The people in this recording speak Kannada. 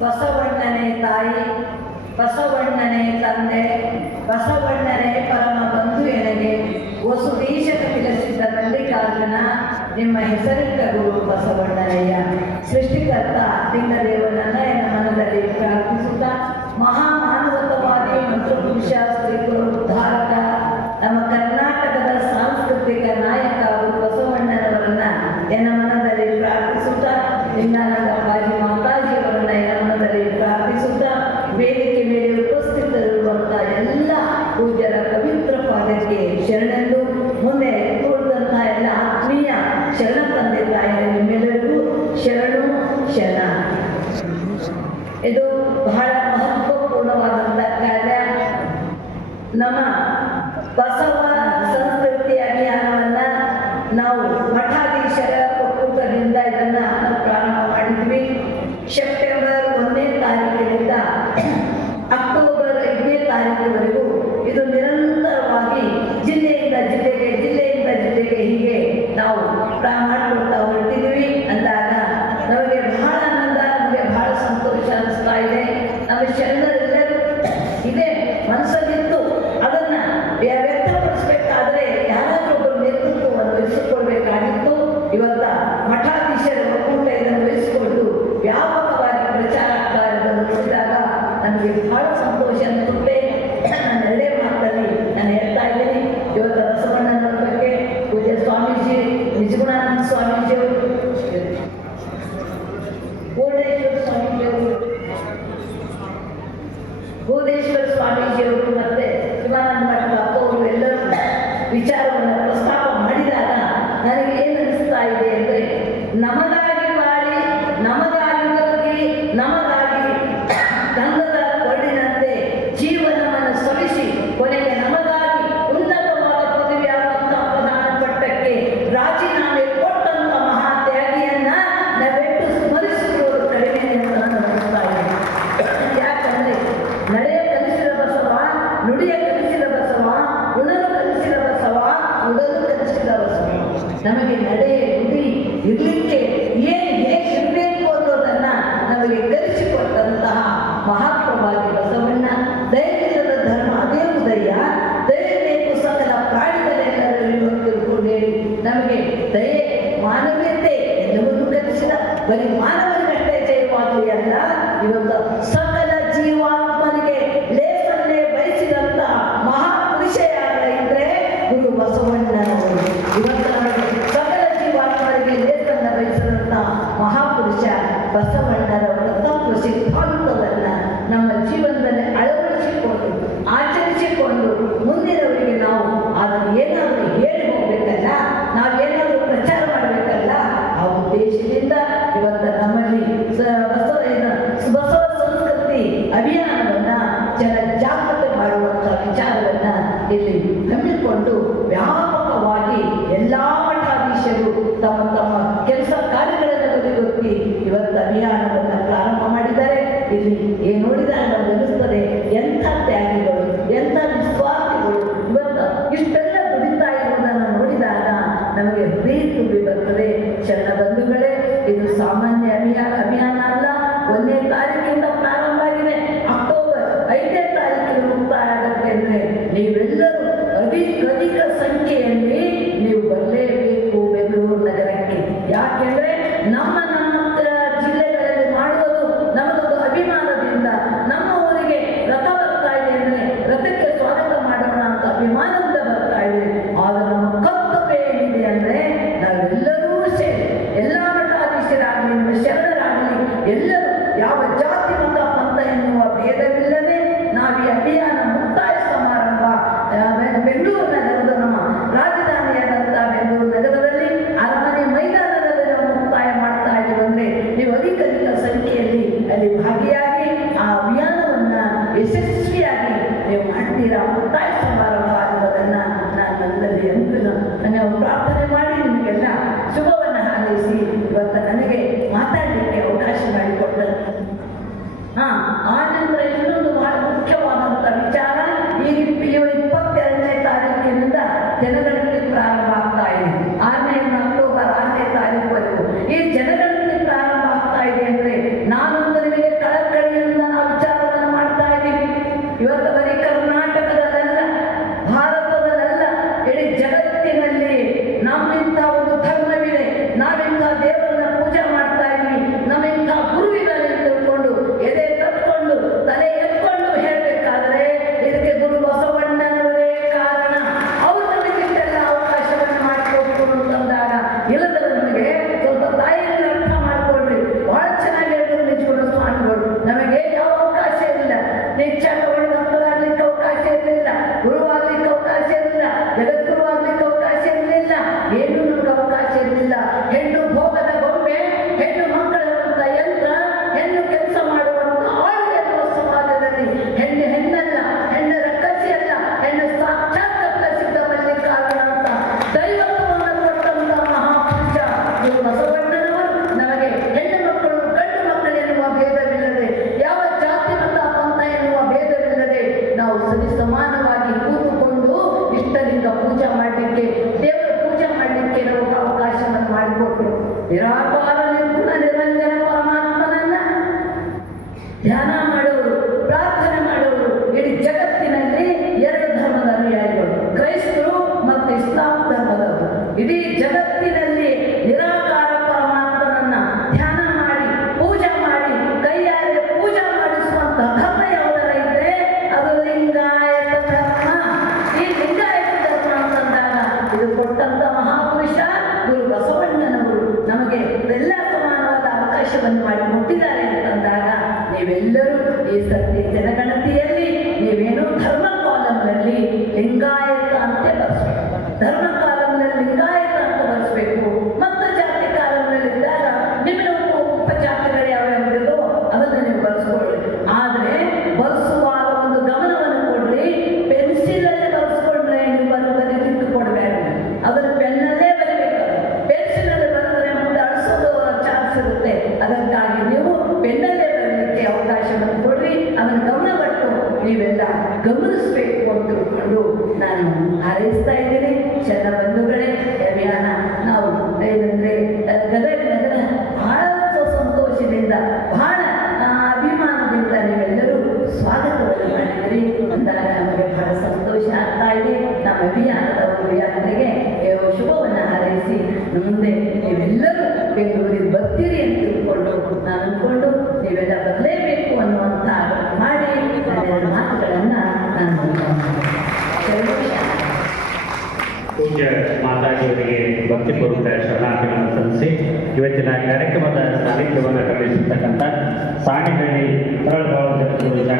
ಬಸವಣ್ಣನೇ ತಾಯಿ, ಬಸವಣ್ಣನೇ ತಂದೆ, ಬಸವಣ್ಣನೇ ಪರಮ ಬಂಧು ಎನಗೆ ಹೊಸು ದೇಶದ ವಿಲಸಿದ್ದ ತಂದೆ ನಿಮ್ಮ ಹೆಸರಿಟ್ಟ ಗುರು ಬಸವಣ್ಣನಯ್ಯ. ಸೃಷ್ಟಿ ಜ್ಞಾನದ ಬಾಜಿ ಮಾತಾಜಿಯವರನ್ನ ಯಮನದಲ್ಲಿ ಪ್ರಾರ್ಥಿಸುತ್ತಾ ವೇದಿಕೆ ಪವಿತ್ರ ಪಾದಕ್ಕೆ ಶರಣೆಂದು ಮುಂದೆ ಕೂಡಿದಂತಹ ಆತ್ಮೀಯ ಶರಣ ತಂದೆ ಶರಣು, ಶರಣ. ಇದು ಬಹಳ ಮಹತ್ವಪೂರ್ಣವಾದಂತಹ ಕಾರ್ಯ. ನಮ್ಮ ಬಸವ ship ಸ್ವಾಮೀಜಿಯವರು ಮತ್ತೆ ಶಿವಾನಂದ ಮಠದ ಅಪ್ಪವರು ಎಲ್ಲರೂ ವಿಚಾರವನ್ನು ನಮ್ಮಲ್ಲಿ ಧರಿಸಿಕೊಟ್ಟಂತಹ ಮಹಾತ್ಮವಾಗಿ ಬಸವಣ್ಣ, ದಯವಿಲ್ಲದ ಧರ್ಮ ದೇವುದಯ್ಯ ದಯಬೇಕು ಸಕಲ ಪ್ರಾಣಿಗಳೆಲ್ಲರಲ್ಲಿರುವ ತಿಳ್ಕೊಂಡು ಹೇಳಿ ನಮಗೆ ದಯೆ, ಮಾನವೀಯತೆ ಎಲ್ಲವನ್ನೂ ಕಲಿಸಿದ ಬರೀ ಮಾನವ ಏ ನೋಡಿದಾಗ ನಮ್ಗೆ ಅನಿಸ್ತದೆ ಎಂಥ ತ್ಯಾಗಿಗಳು ಎಂಥ ವಿಶ್ವಾಸಿಗಳು ಇವತ್ತು ಇಷ್ಟೆಲ್ಲ ದುಡಿತಾ ಇರುವುದನ್ನು ನೋಡಿದಾಗ ನಮಗೆ ಪ್ರೀತಿ ತುಂಬಿ ಬರ್ತದೆ. ಶರಣ ಬಂಧುಗಳೇ, ಇದು ಸಾಮಾನ್ಯ ಅಭಿಯಾನ ಅಭಿಯಾನ ಅಲ್ಲ. ಒಂದನೇ ತಾರೀಕಿಂದ ಪ್ರಾರಂಭ ಆಗಿದೆ. ಅಕ್ಟೋಬರ್ ಐದನೇ ತಾರೀಕಿಗೆ ಮುಕ್ತಾಯ ಆಗುತ್ತೆ ಅಂದರೆ ನೀವೆಲ್ಲರೂ ಸುತ್ತ ಪಂಥ ಎನ್ನುವ ಭೇದವಿಲ್ಲದೆ ನಾವು ಈ ಅಭಿಯಾನ ಮುಕ್ತಾಯ ಸಮಾರಂಭ ಬೆಂಗಳೂರಿನ ನಗರದ ನಮ್ಮ ರಾಜಧಾನಿಯಾದಂಥ ಬೆಂಗಳೂರು ನಗರದಲ್ಲಿ ಅರಮನೆ ಮೈದಾನದಲ್ಲಿ ನಾವು ಮುಕ್ತಾಯ ಮಾಡ್ತಾ ಇದ್ದೀವಿ ಅಂದರೆ ನೀವು ಅಧಿಕ ಸಂಖ್ಯೆಯಲ್ಲಿ ಅಲ್ಲಿ ಭಾಗಿಯಾಗಿ ಆ ಅಭಿಯಾನವನ್ನು ಯಶಸ್ವಿ ವಿಚಾರ ಈ ಇಪ್ಪತ್ತೆರಡನೇ ತಾರೀಕಿನಿಂದ ಜನಗಳ Era ನೀವೆಲ್ಲ ಗಮನಿಸಬೇಕು ಅಂತ ತಿಳ್ಕೊಂಡು ನಾನು ಹಾರೈಸ್ತಾ ಇದ್ದೇನೆ. ಚೆನ್ನ ಬಂಧುಗಳೇ ಅಭಿಯಾನ ನಾವು ಏನಂದ್ರೆ ಅಹ್, ಬಹಳ ಸಂತೋಷದಿಂದ ಬಹಳ ಅಭಿಮಾನದಿಂದ ನೀವೆಲ್ಲರೂ ಸ್ವಾಗತವನ್ನು ಮಾಡಿದ್ರಿ ಅಂದಾಗ ನಮಗೆ ಬಹಳ ಸಂತೋಷ ಆಗ್ತಾ ಇದೆ. ನಮ್ಮ ಅಭಿಯಾನದ ಒಂದು ಯಾತ್ರೆಗೆ ಶುಭವನ್ನು ಹಾರೈಸಿ ಮುಂದೆ ನೀವೆಲ್ಲರೂ ಬೆಂಗಳೂರಿಗೆ ಬರ್ತೀರಿ ಅಂತ ಮಾತಾಜಿಯವರಿಗೆ ಭಕ್ತಿಪೂರ್ವಕ ಶರಣಾರ್ಥಿಗಳನ್ನು ಸಲ್ಲಿಸಿ ಇವತ್ತಿನ ಕಾರ್ಯಕ್ರಮದ ಸಾನ್ನಿಧ್ಯವನ್ನು ಕಲಿಸಿರ್ತಕ್ಕಂಥ ಸಾಣಿಹಳ್ಳಿ ತರಳಬಾಳು